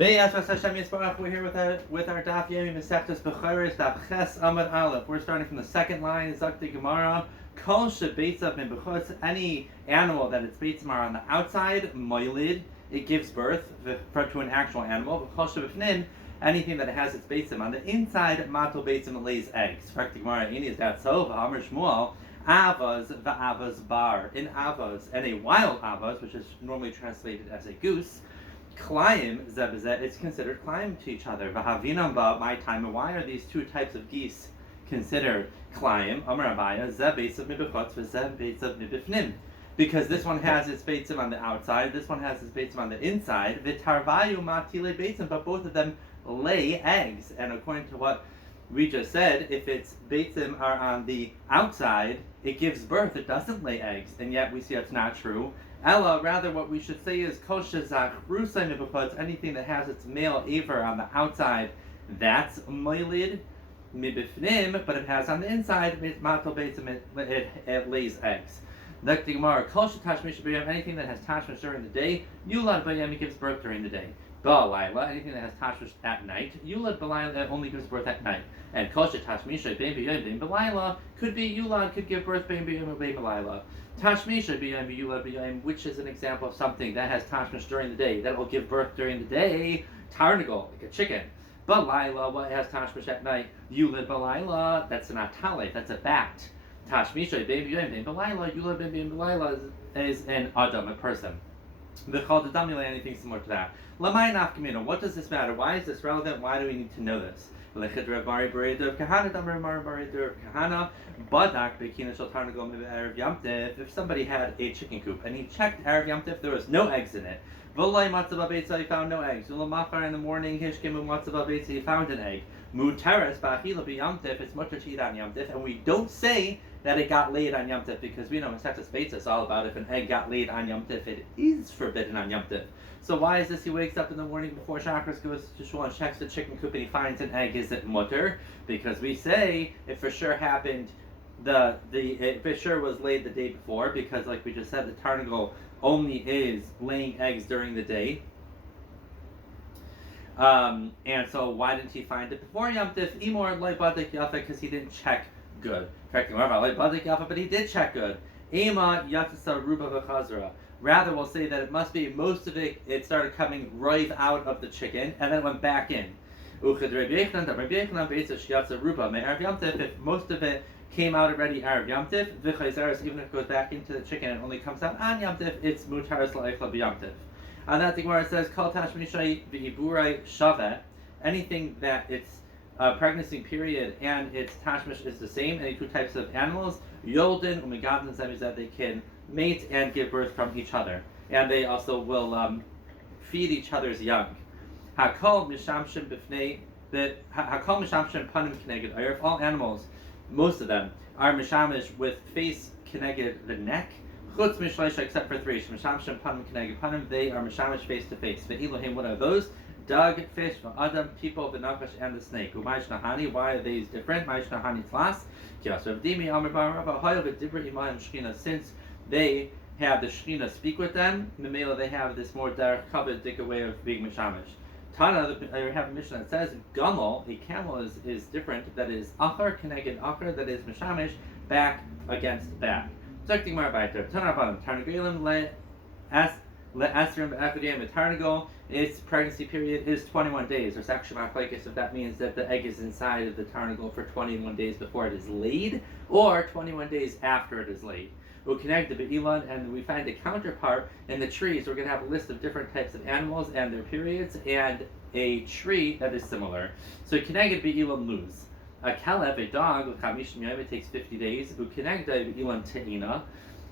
We're here with our Daf Yomi Meseches Bechoros Daf Ches Amud Aleph. We're starting from the second line. Zakti Gemara. Kol shebeitzav min bechutz. Any animal that its beitzim are on the outside, moilid, it gives birth to an actual animal. Kol shebifnin, anything that has its beitzim on the inside, matul beitzim, it lays eggs. Zakti Gemara. Ini is that so? V'amar Shmuel. Avaz v'avaz bar. In avaz and a wild avaz, which is normally translated as a goose. Klayim zebezet, it's considered klayim to each other. V'havinam ba, my time. And why are these two types of geese considered klayim? Amar Abaya, zeh beitzim mibechutz v'zeh beitzim mibifnim. Because this one has its beitzim on the outside, this one has its beitzim on the inside. V'tarvayu matile beitzim, but both of them lay eggs. And according to what we just said, if its beitzim are on the outside, it gives birth, it doesn't lay eggs. And yet we see that's not true. Ella, rather what we should say is kol shezach rusay mibechutz, anything that has its male aver on the outside, that's moilid mibifnim, but it has on the inside, matal beitzim, it lays eggs. Like the Gemara, kol shetashmish b'yom, anything that has tashmish during the day, yulad b'yom, it gives birth during the day. Ba'alayla, anything that has tashmish at night, yulad b'layla, only gives birth at night. And kol shetashmish b'yom b'layla could be yulad, could give birth b'yom or b'layla. Tashmisha b'yom yulad b'yom, which is an example of something that has tashmish during the day, that will give birth during the day, tarnagol, like a chicken. B'layla, what has tashmish at night, yulad b'layla, that's an atale, that's a bat. Tashmisha b'yom b'layla, yulad b'yom b'layla is an adam, a person. V'chal d'damile, anything similar to that. Lamai nafkamina, what does this matter? Why is this relevant? Why do we need to know this? If somebody had a chicken coop and he checked Erev Yom Tif, there was no eggs in it. He found no eggs. In the morning, he found an egg. It's mutter to eat on Yom Tif, and we don't say that it got laid on Yom Tif because we know Meseches Beitza is all about if an egg got laid on Yom Tif, it is forbidden on Yom Tif. So why is this? He wakes up in the morning before Chakras goes to shul and checks the chicken coop and he finds an egg. Is it mutter? Because we say it for sure happened. It for sure was laid the day before, because like we just said, the tarnagol only is laying eggs during the day. And so why didn't he find it before Yom Tif? Imor loy badik yafa, because he didn't check good. But he did check good. Ema yatzasa ruba v'chazra. Rather, we'll say that it must be most of it started coming right out of the chicken and then went back in. If most of it came out already Erev Yom Tif, even if it goes back into the chicken and only comes out on Yom Tif, it's mutaris la'echla b'Yom Tif. And that the Gemara says, Kol tashmishai v'iburai shaveh, anything that its pregnancy period and its tashmish is the same, any two types of animals, yolden umigavdin, that they can mate and give birth from each other, and they also will feed each other's young. Hakol mishamshin b'fnei, hakol mishamshin panim keneged ayr. All animals, most of them, are mishamish with face keneged the neck. Chutz mishleisha, except for three. Mishamshin panim keneged panim, they are mishamish face to face. Ve'ilohim, what are those? Dog, fish, adam, people, the nachash, and the snake. Umay shnahani, why are these different? May shnahani tlas. Kiasravdimi amar bar rava hoyel v'dibra imayim shchina, since they have the Shekhinah speak with them, in the middle they have this more derech kavod dika way of being mishamish. Tana, I have a mission that says Gamal, a camel is different, that is achar keneged achar, that is mishamish, back against back. Secting mar baiter. Tana bottom. Tarnagelim le'asrim b'achadiyim tarnagol. Its pregnancy period is 21 days. There's actually machlokes if that means that the egg is inside of the tarnagol for 21 days before it is laid, or 21 days after it is laid. We'll connect the be'ilan, and we find a counterpart in the trees. We're going to have a list of different types of animals and their periods, and a tree that is similar. So connected be'ilan lose. A kaleb, a dog, with chamishim yom, it takes 50 days. U'connected be'ilan te'ina.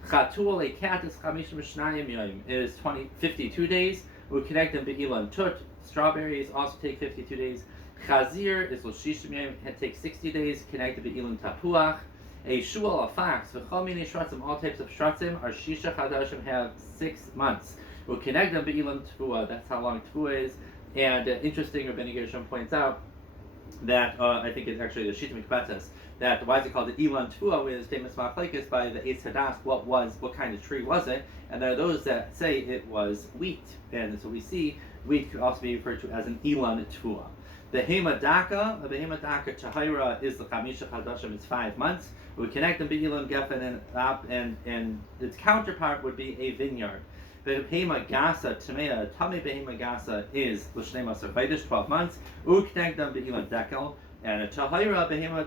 Chatul, a cat, is chamishim shnayim yom, is 52 days. U'connected be'ilan tut. Strawberries also take 52 days. Chazir is l'shishim yom, it takes 60 days. Connected be'ilan tapuach. A shual, a fox, v'chol mini shratzim, all types of shratzim, are shisha chadashim, have 6 months. We'll connect them be'ilam tfua, that's how long tfua is. And interesting, Rabbeinu Gershom points out that I think it's actually the Shita Mikbetes, that why is it called the Elan Tua, with his famous machlekes by the Eitz Hadas, what kind of tree was it? And there are those that say it was wheat, and so we see wheat could also be referred to as an Elan Tua. The Behema Daka Tahira is the Chamisha Chadashim, it's 5 months. We connect them to Elan Geffen and its counterpart would be a vineyard. The Behema Gasa Tamea Tame Behema Gasa is L'Shnei Masar Chodesh, 12 months. Ukneg them Be'ilan Dekel, and a Tahira Behema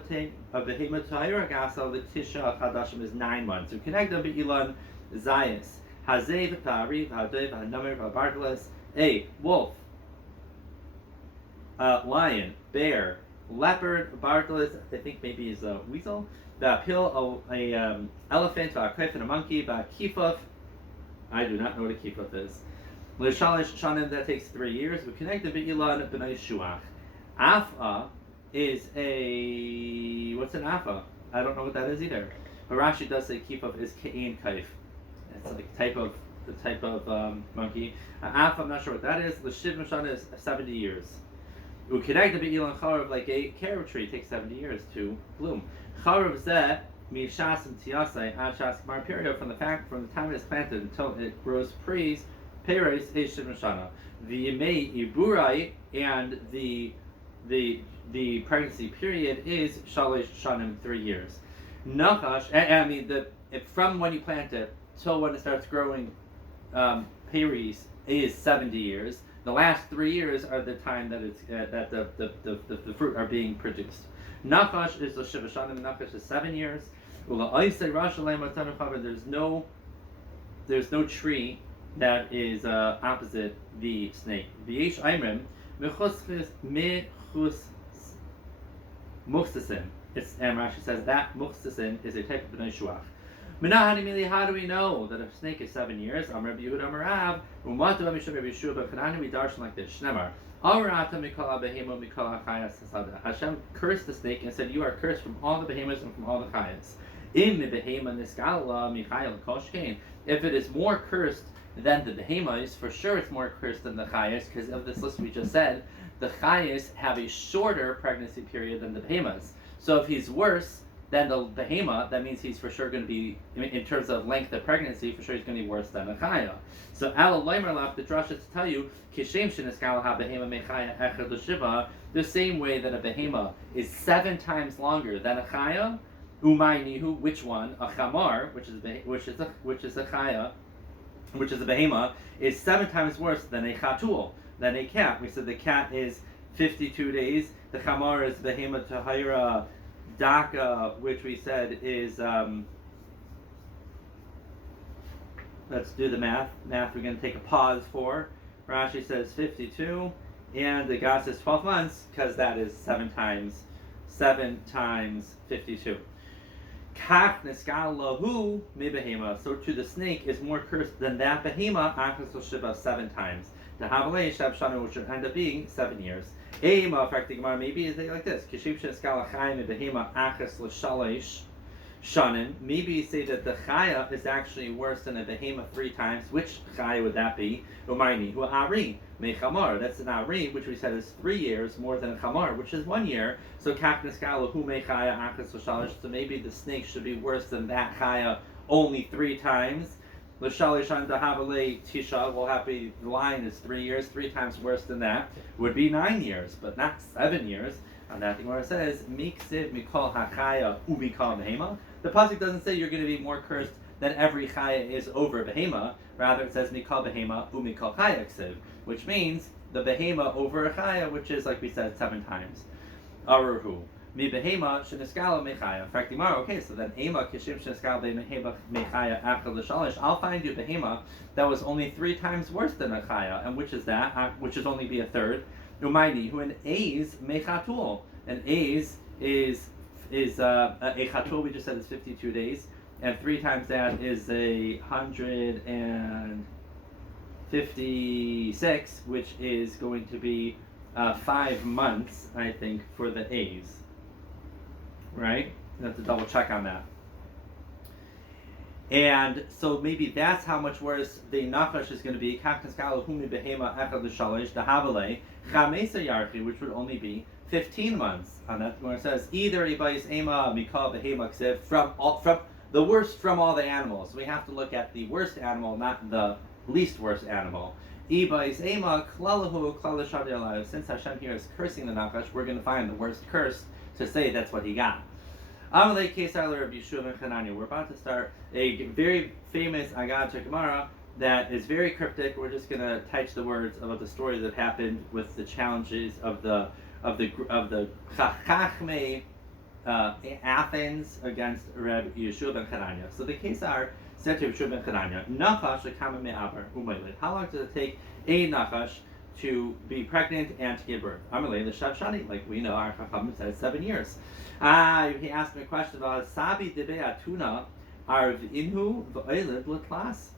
Tahira Gasa L'Tisha Chadashim is 9 months. Ukneg them Be'ilan Zayas Hazev Ta'ariv Hadev Hanamir Habargalas, a wolf, lion, bear, leopard, bargalas, I think maybe is a weasel, the pill, elephant, a kif, and a monkey, a kifuf. I do not know what a kifuf is. L'shalish shanim, that takes 3 years. We connect the Be'ilan b'nai shuach. Afa is a, what's an afa? I don't know what that is either. But Rashi does say kifuf is ke'in kaif. It's like the type of monkey. Afa, I'm not sure what that is. L'shiv mashana is 70 years. U'kedeg the Be'ilan charav, like a carob tree, takes 70 years to bloom. Charav zeh mishas and tiyasai ashas mar period, from the time it's planted until it grows pears is shiv mashana. The yemei iburai, and the pregnancy period is shalish shanim, 3 years. Nachash, I mean from when you plant it till when it starts growing pears is 70 years. The last 3 years are the time that it's that the fruit are being produced. Nachash is the Shiva Shanim. Nachash is 7 years. There's no tree that is opposite the snake. V'yesh Aimrim mechus muchsasin. It's Rashi says that muchsasin is a type of b'nai shuach. Minahani mili, how do we know that a snake is 7 years? Amar Yehuda Amarav, Umatu Amishum Yeshua, but Kanani we darshan like this. Shnemar. Amarata Mikala Behemo Mikala Chayas Sada. Hashem cursed the snake and said, "You are cursed from all the behemoths and from all the chayas." Im Behema Niskala Michael Koshkain. If it is more cursed than the behemoths, for sure it's more cursed than the chayas, because of this list we just said, the chayas have a shorter pregnancy period than the behemoths. So if he's worse than the behema, that means he's for sure going to be, in terms of length of pregnancy, for sure he's going to be worse than a chaya. So Ala Leimer Laf, the drasha to tell you, Kishem Shiniskala Ha Behema Mechaya Echad L'Shiva, the same way that a behema is 7 times longer than a chaya, Umay Nihu, which one? A chamar, which is a chaya, which is a behema, is 7 times worse than a chatul, than a cat. We said the cat is 52 days, the chamar is behema tahira Daka, which we said is, let's do the math. We're going to take a pause for. Rashi says 52, and the Gas is 12 months, because that is 7 times 52. Kach neskal lahu mi behema. So to the snake is more cursed than that behema, achas shiva 7 times. The havalei shab shanu, which would end up being 7 years. Ema, in fact, the Gemara maybe is like this: Kishivshin skala chayim behema achas l'shalish shanin. Maybe you say that the chaya is actually worse than a behema 3 times. Which chaya would that be? Umayni hu ari mechamar. That's an ari, which we said is 3 years more than a chamar, which is 1 year. So kach neskala hu mechaya achas l'shalish. So maybe the snake should be worse than that chaya only 3 times. L'shalishan dahavalei tisha, well, happy, the line is 3 years, 3 times worse than that, would be 9 years, but not 7 years. And that thing where it says, Miksiv mikol hachaya umikol behema. The pasuk doesn't say you're going to be more cursed than every chaya is over behema. Rather, it says mikol behema umikol chaya ksiv, which means the behema over a chaya, which is, like we said, 7 times. Aruhu. Mi behema sheniskala mechaya. In fact, the Gemara, okay, so then ema kishim sheniskala behema mechaya after the shalish. I'll find you behema that was only 3 times worse than a chaya, and which is that? Which is only be a third. Umayni, who an aiz mechatul. An aiz is a chatul. We just said is 52 days, and 3 times that is 156, which is going to be 5 months, I think, for the aiz. Right? You have to double check on that. And so maybe that's how much worse the nachash is going to be. Which would only be 15 months. And that where it says either ibais ema mikal behema ksiv from the worst from all the animals. So we have to look at the worst animal, not the least worst animal. Ibais ema klalahu klalashav. Since Hashem here is cursing the nachash, we're going to find the worst curse to say that's what he got. We're about to start a very famous Agad Gemara that is very cryptic. We're just going to touch the words about the story that happened with the challenges of the Chachmei Athens against Reb Yeshua ben Chananya. So the Kesar said to Yeshua ben Chananya, Nachash lekama me'aber u'meilid. How long does it take a Nachash to be pregnant and to give birth? Amalei l'shav shani, like we know, our Chacham says 7 years. He asked me a question about Sabi debe atuna arv inhu v'oilid l'klas.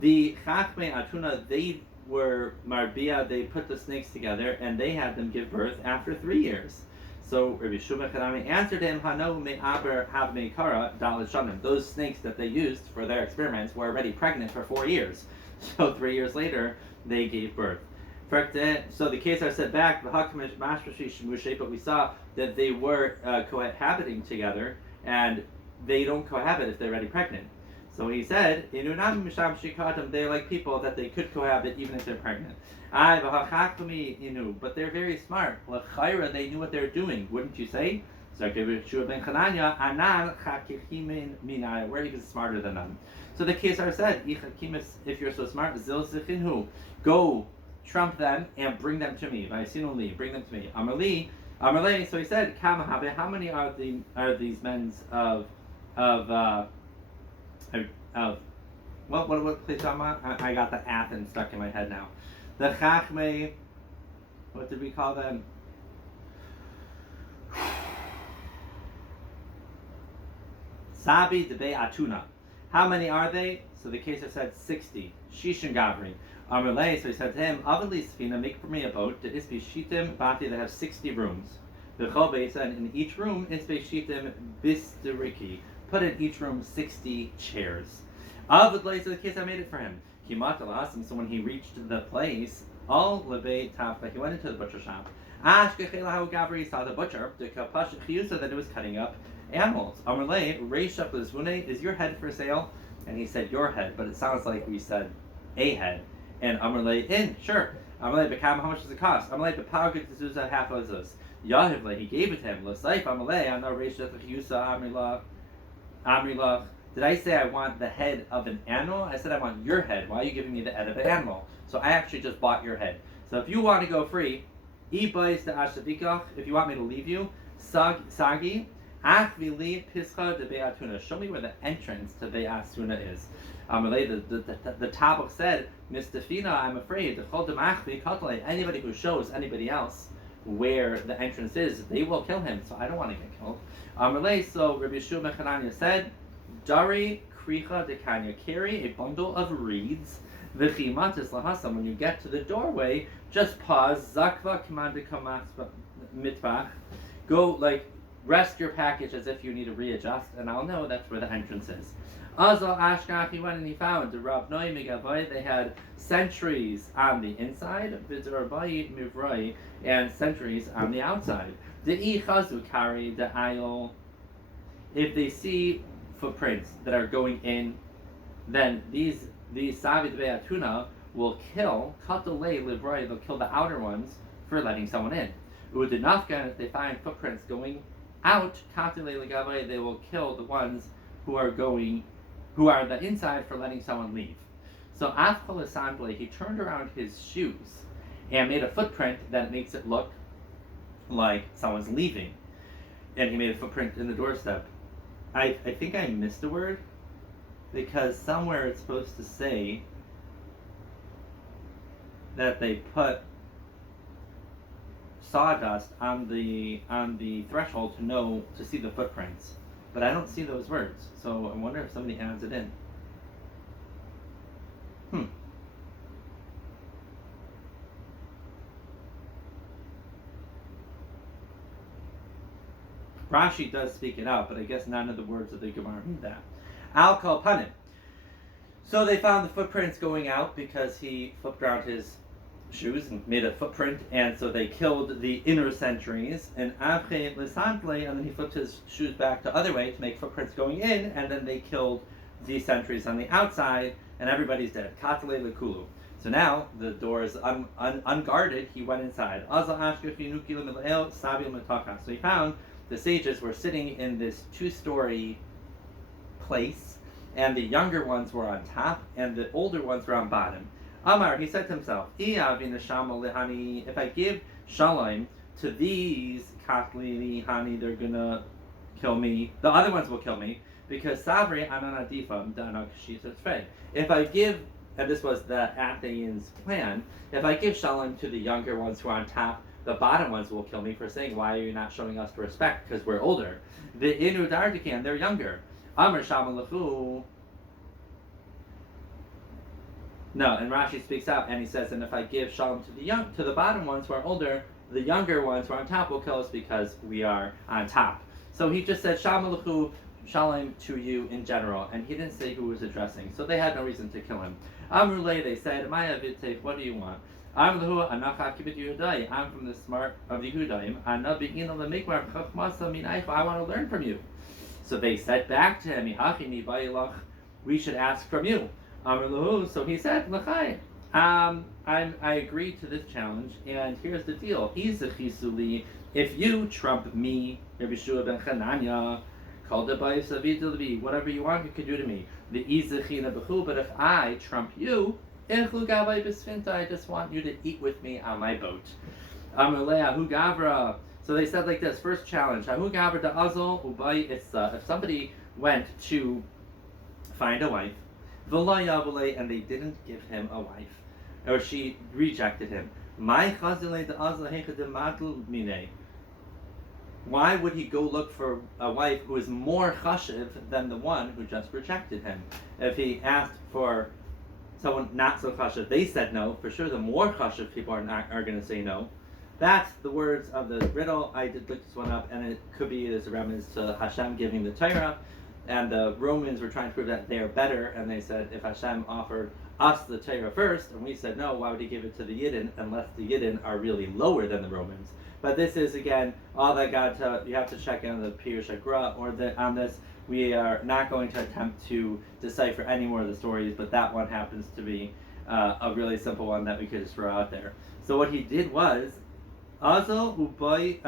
The Chachmei Atuna, they were Marbia, they put the snakes together and they had them give birth after 3 years. So Rabbi Shuma Chanami answered him, Hano me'aber have me'kara dalet shanim. Those snakes that they used for their experiments were already pregnant for 4 years. So 3 years later, they gave birth. So the Kesar said back, but we saw that they were cohabiting together, and they don't cohabit if they're already pregnant. So he said, they're like people that they could cohabit even if they're pregnant. But they're very smart. They knew what they're doing, wouldn't you say? So we're even smarter than them. So the Kesar said, if you're so smart, go trump them and bring them to me. Bring them to me. Amarli. So he said, how many are these men of what place am I got the Athens stuck in my head now. The Chachmei, what did we call them? Sabi debe Atuna. How many are they? So the Kesar said 60. Shishin Gavri. Amalei, so he said to him, Avali Sfina, make for me a boat, that is Bishitim Bati, that have 60 rooms. The Chol and in each room is Bishitim Bistariki. Put in each room 60 chairs. Avadlei, so the Kesar made it for him. Kimat, so when he reached the place, all Lebe Tafla, he went into the butcher shop. Ash Gechelahu Gavri saw the butcher, the Kapash Chiusa, that it was cutting up animals. Amalei, Reish up Lizvune, is your head for sale? And he said, your head, but it sounds like we said a head. And Amalei, in, sure. Amalei, Bekam, how much does it cost? Amalei, Bepauga Tzuza, half of this. Yahivle, he gave it to him. L'saif, Amalei, I know Reish up Chiusa, Amrilach. Did I say I want the head of an animal? I said I want your head. Why are you giving me the head of an animal? So I actually just bought your head. So if you want to go free, if you want me to leave you, Sagi, Pischa de Beatuna. Show me where the entrance to Beatuna is. The topic said, Mistafina, I'm afraid, anybody who shows anybody else where the entrance is, they will kill him. So I don't want to get killed. So Rabbi Yeshua Mechananya said, Dari kricha dekanya, carry a bundle of reeds. V'chimatis lahasam, when you get to the doorway, just pause. Zakva kamandikamas mitvach. Go rest your package as if you need to readjust, and I'll know that's where the entrance is. Azal Ashkach, he went and he found the Rab Noi Megavai. They had sentries on the inside, V'zarabai Mivrai, and sentries on the outside. The Ichazu carry the aisle. If they see footprints that are going in, then these Savid Beatuna will kill Katalei Librai, they'll kill the outer ones for letting someone in. Udinafgan, if they find footprints going out, Katalei Ligavai, they will kill the ones who are the inside for letting someone leave. So Afkal Assemble, he turned around his shoes and made a footprint that makes it look like someone's leaving. And he made a footprint in the doorstep. I think I missed a word, because somewhere it's supposed to say that they put sawdust on the threshold to see the footprints, but I don't see those words. So I wonder if somebody adds it in. Rashi does speak it out, but I guess none of the words of the Gemara mean that. Al kol panim. So they found the footprints going out because he flipped around his shoes and made a footprint, and so they killed the inner sentries. And après lesantle, and then he flipped his shoes back the other way to make footprints going in, and then they killed the sentries on the outside, and everybody's dead. Katale lekulu. So now the door is unguarded. He went inside. So he found the sages were sitting in this 2-story place, and the younger ones were on top, and the older ones were on bottom. Amar, he said to himself, if I give shalom to these katli hani, they're gonna kill me. The other ones will kill me because savri ananadifam danakshitatzfei. If I give, and this was the Athenians' plan, if I give shalom to the younger ones who are on top, the bottom ones will kill me for saying, why are you not showing us respect? Because we're older. The inu dardikan, they're younger. Amar shamalahu. No, and Rashi speaks out and he says, and if I give shalom to the bottom ones who are older, the younger ones who are on top will kill us because we are on top. So he just said shalom to you in general, and he didn't say who was addressing. So they had no reason to kill him. Amrulay, they said, Maya Vitef, what do you want? I'm from the smart of the Yehudaim. I want to learn from you. So they said back to him, we should ask from you. So he said, I agree to this challenge, and here's the deal. If you trump me, Rabbi Shua ben Chananya, whatever you want, you can do to me. But if I trump you, I just want you to eat with me on my boat. So they said like this, first challenge. If somebody went to find a wife, and they didn't give him a wife, or she rejected him, why would he go look for a wife who is more chashiv than the one who just rejected him? If he asked for someone not so chashiv, they said no. For sure, the more chashiv people are going to say no. That's the words of the riddle. I did look this one up, and it could be as a reference to Hashem giving the Torah. And the Romans were trying to prove that they are better, and they said, if Hashem offered us the Torah first, and we said no, why would he give it to the Yidden, unless the Yidden are really lower than the Romans? But this is, again, all that you have to check on the Pirush HaGra, or on this. We are not going to attempt to decipher any more of the stories, but that one happens to be a really simple one that we could just throw out there. So what he did was, Azel Uboy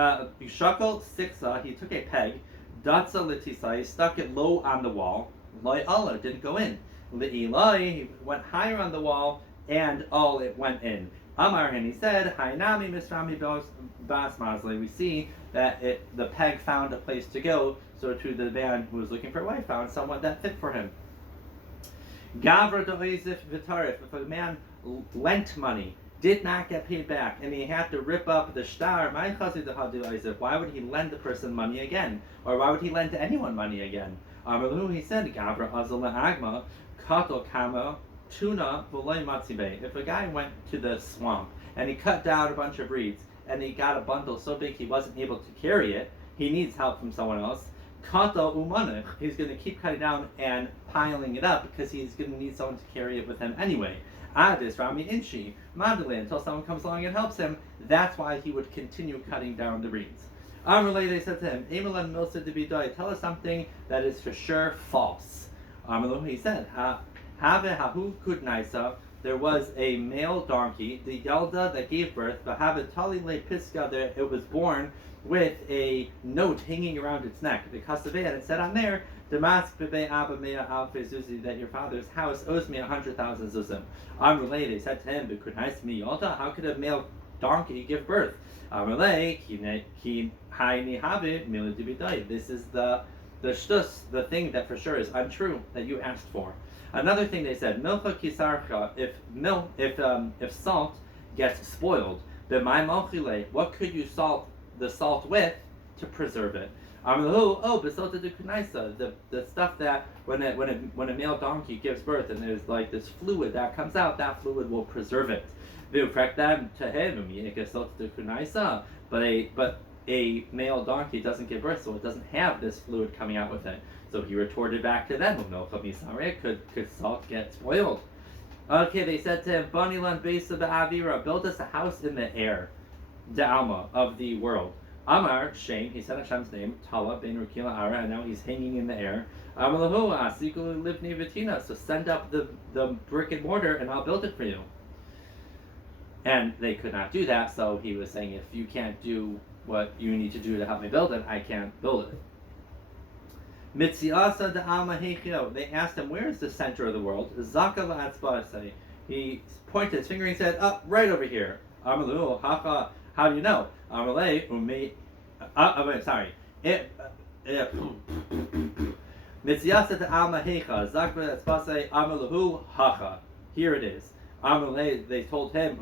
Shakal Siksa, he took a peg, Datsa Litisai, stuck it low on the wall. Loi Allah didn't go in. Li'ilai, he went higher on the wall, and it went in. Amar, and he said, Hainami Misrami Bas Masli. We see that the peg found a place to go, so to the man who was looking for a wife found someone that fit for him. Gavra Doizif Vitarif, if a man lent money, did not get paid back, and he had to rip up the shtar, why would he lend the person money again? Or why would he lend to anyone money again? He said, Gavra Azala Agma, Kato Kama, Tuna, Volay Matsibe. If a guy went to the swamp and he cut down a bunch of reeds and he got a bundle so big he wasn't able to carry it, he needs help from someone else. Kato Umanich, he's going to keep cutting down and piling it up because he's going to need someone to carry it with him anyway. Adis Rami Inshi, Madele, until someone comes along and helps him. That's why he would continue cutting down the reeds. Amrulay, they said to him, Emilan Milsa Debidoi, tell us something that is for sure false. Amrulay, he said, Have Hahu Kudnaisa, there was a male donkey, the Yalda that gave birth, but have a Tali Le Piska, it was born with a note hanging around its neck. The Kasave, and it said on there, Damask Bebe Abba Mea Alfe Zuzi, that your father's house owes me 100,000 zuzim. Amrulay, they said to him, but could nice me Yalda, how could a male donkey give birth? Amrulay, Ki Haini Habe Mila Dibidai. This is the shtus, the thing that for sure is untrue that you asked for. Another thing they said, Milcha Kisarcha, if salt gets spoiled, then my malchile, what could you salt the salt with to preserve it? Besota de Kunaisa, the stuff that when a male donkey gives birth and there's like this fluid that comes out, that fluid will preserve it. But a male donkey doesn't give birth, so it doesn't have this fluid coming out with it. So he retorted back to them, could salt get spoiled? Okay, they said to him, Banilan Besa Ba'avira, build us a house in the air, Da'alma, of the world. Amar, Shem, he said Hashem's name, Tala, Ben Rukila Ara, and now he's hanging in the air. Amalahu, Asikulu Livni Vitina, so send up the brick and mortar and I'll build it for you. And they could not do that, so he was saying, if you can't do what you need to do to help me build it, I can't build it. Mitziasa de Alma Hechio. They asked him, where is the center of the world? Zaka la'atzbasei. He pointed his finger and said, up, right over here. Amalu, hacha, how do you know? Amalei, sorry. Mitziasa de Alma Hecha. Zaka la'atzbasei, amaluhu, hacha. Here it is. Amalei, they told him,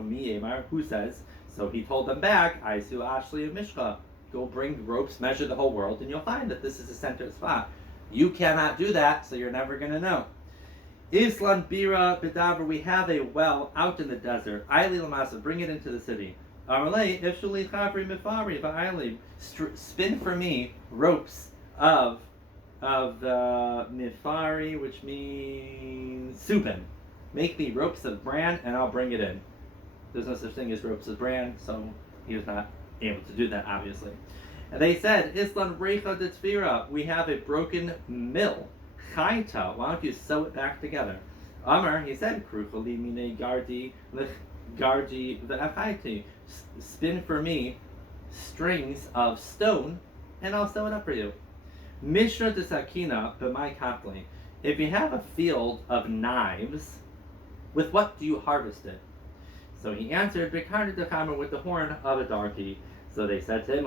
who says, so he told them back, Aisu Ashli Mishka. Go bring ropes, measure the whole world, and you'll find that this is the center spot. You cannot do that, so you're never going to know. Islan Bira Bidavra, we have a well out in the desert. Aili Lamasa, bring it into the city. Amalei, Ifshuli Chavri Mifari, Va'aili, spin for me ropes of the Mifari, which means Subin. Make me ropes of bran, and I'll bring it in. There's no such thing as ropes of bran, so he was not able to do that, obviously. And they said, Islan Recha de Tvira, we have a broken mill. Chaita, why don't you sew it back together? Amar, he said, Kruchali mine gardi the spin for me strings of stone, and I'll sew it up for you. Mishra de Sakina, b'mai katli. If you have a field of knives, with what do you harvest it? So he answered, Bekarna de Chamra, with the horn of a donkey. So they said to him,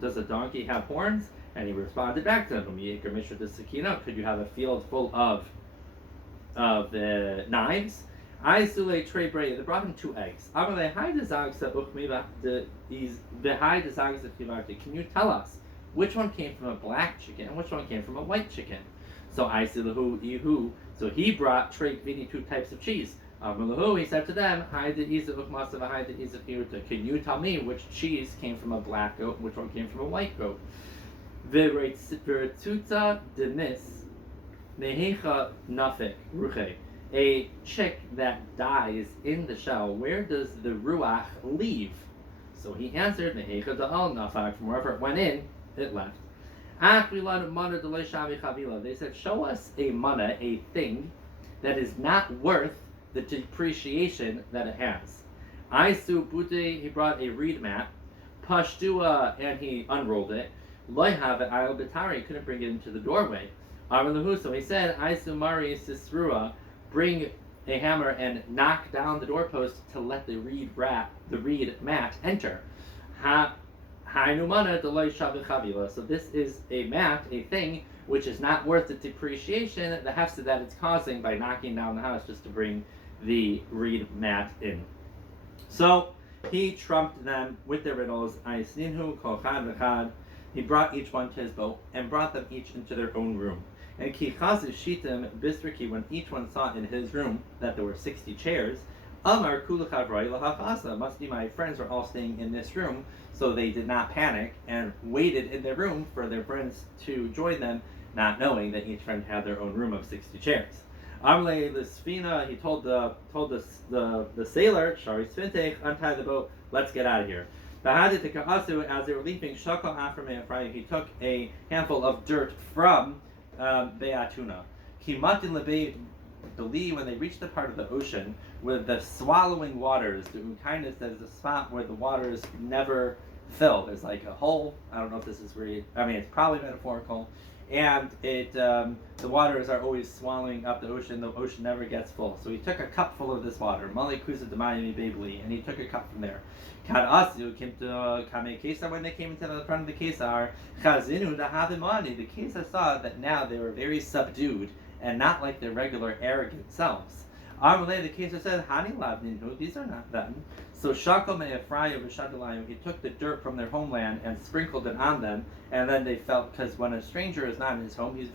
does a donkey have horns? And he responded back to them, could you have a field full of knives? They brought him 2 eggs. Can you tell us which one came from a black chicken and which one came from a white chicken? So so he brought 2 types of cheese. He said to them, can you tell me which cheese came from a black goat and which one came from a white goat? A chick that dies in the shell, where does the ruach leave? So he answered, from wherever it went in, it left. They said, show us a mana, a thing that is not worth the depreciation that it has. Aisu Bute, he brought a reed mat. Pashtua, and he unrolled it. Loyhav Ayal Bitari, couldn't bring it into the doorway. So he said, Aisu Mari Sisrua, bring a hammer and knock down the doorpost to let the reed mat enter. So this is a mat, a thing, which is not worth the depreciation, the hefsed that it's causing by knocking down the house just to bring the reed mat in. So he trumped them with their riddles. He brought each one to his boat and brought them each into their own room. And when each one saw in his room that there were 60 chairs, must be my friends were all staying in this room, so they did not panic and waited in their room for their friends to join them, not knowing that each friend had their own room of 60 chairs. Amle Lisfina, he told the sailor, Shari Svintech, untie the boat, let's get out of here. As they were leaping, Shakal Aframe, he took a handful of dirt from Beatuna. Kimatin Lebe, when they reached the part of the ocean with the swallowing waters, the Unkindness, that is a spot where the waters never fill. There's like a hole. I don't know if this is it's probably metaphorical. And the waters are always swallowing up the ocean. The ocean never gets full. So he took a cup full of this water. And he took a cup from there. Came to Kame Kesar, when they came into the front of the Kesar, the Kesar saw that now they were very subdued and not like their regular arrogant selves. The Kesar said, Hani Lavninhu, these are not them. So Shakal Me'efrayim V'Shadalayim, he took the dirt from their homeland and sprinkled it on them, and then they felt, because when a stranger is not in his home, he's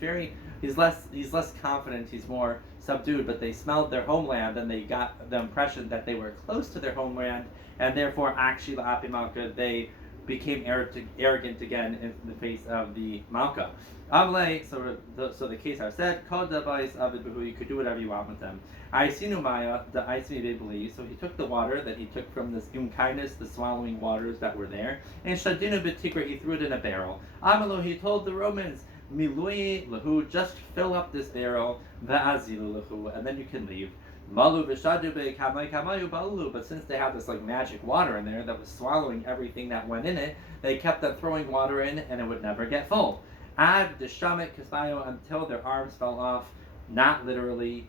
less confident, he's more subdued, but they smelled their homeland and they got the impression that they were close to their homeland, and therefore actually Apimalka, they became arrogant again in the face of the Malka. Amalei, so the Kesar said, called the Bais Avid Behu, you could do whatever you want with them. I sinu Maya, the Aismi believe, so he took the water that he took from this kindness, the swallowing waters that were there, and Shadinu Betikra, he threw it in a barrel. Amalu, he told the Romans, Milui lahu, just fill up this barrel, va'azilu lahu, and then you can leave. Malu v'shadu be'kamai kamayu balu, but since they had this like magic water in there that was swallowing everything that went in it, they kept on throwing water in and it would never get full. Ad deshamet kasbayo, until their arms fell off, not literally.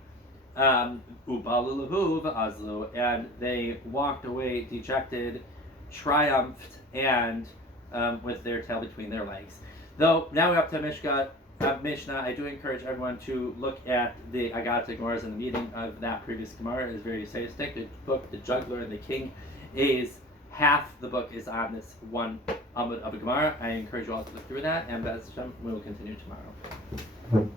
Ubalu lahu va'azlu, and they walked away dejected, triumphed, and with their tail between their legs. Though now we're up to Mishnah, I do encourage everyone to look at the Agata Gemaras in the meeting of that previous Gemara. It is very sadistic. The book, The Juggler and the King, is half the book is on this one Amud of a Gemara. I encourage you all to look through that, and Be'ez Hashem, we will continue tomorrow.